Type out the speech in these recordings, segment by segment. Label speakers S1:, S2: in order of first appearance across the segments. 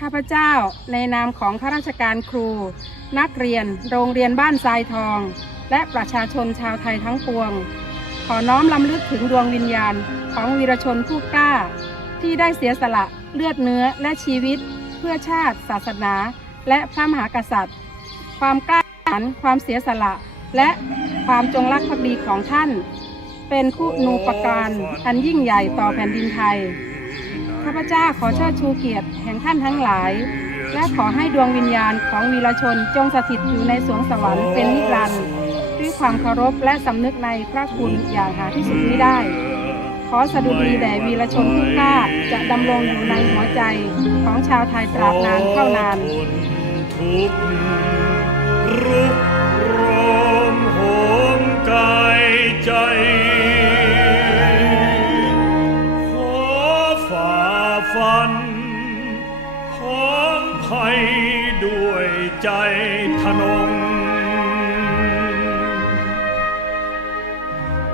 S1: ข้าพเจ้าในนามของข้าราชการครู นักเรียน โรงเรียนบ้านทรายทอง และประชาชนชาวไทยทั้งปวง ขอน้อมลำลึกถึงดวงวิญญาณของวีรชนผู้กล้า ที่ได้เสียสละเลือดเนื้อและชีวิต เพื่อชาติ ศาสนา และพระมหากษัตริย์ ความกล้าหาญความเสียสละ และความจงรักภักดีของท่าน เป็นคุณูปการอันยิ่งใหญ่ต่อแผ่นดินไทย ข้าพเจ้าขอเชิดชูเกียรติแห่งท่านทั้งหลาย และขอให้ดวงวิญญาณของวีรชนจงสถิตอยู่ในสวงสวรรค์เป็นนิรันดร์ด้วยความเคารพและสำนึกในพระคุณอย่างหาที่สุดมิได้ ขอสดุดีแด่วีรชนผู้กล้าจะดำรงอยู่ในหัวใจของชาวไทยตราบนานเท่านาน
S2: ทุกข์ ภัยด้วยใจทนง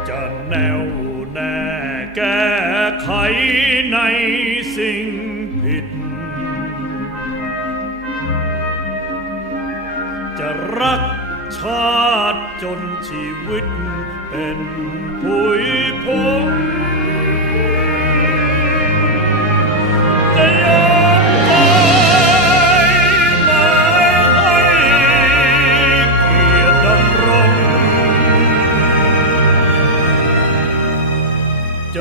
S2: จะแน่วแน่แก้ไขในสิ่งผิด จะรักชาติจนชีวิตเป็นผุ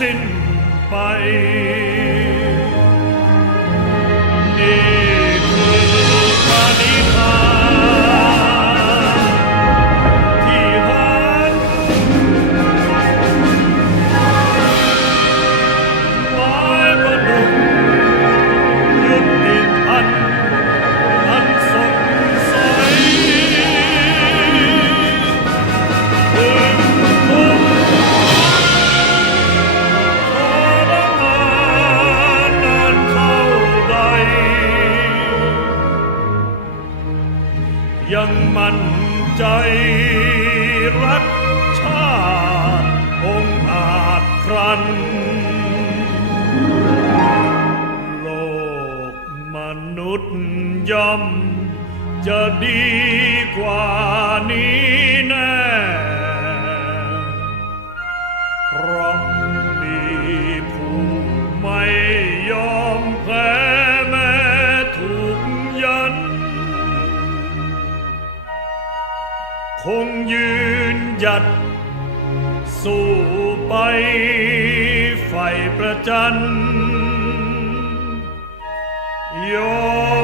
S2: สิ้น ยังมั่นใจรักชาติองอาจครัน โลกมนุษย์ย่อมจะดีกว่านี้ คงยืนหยัด สู้ไปไฟประจันยอ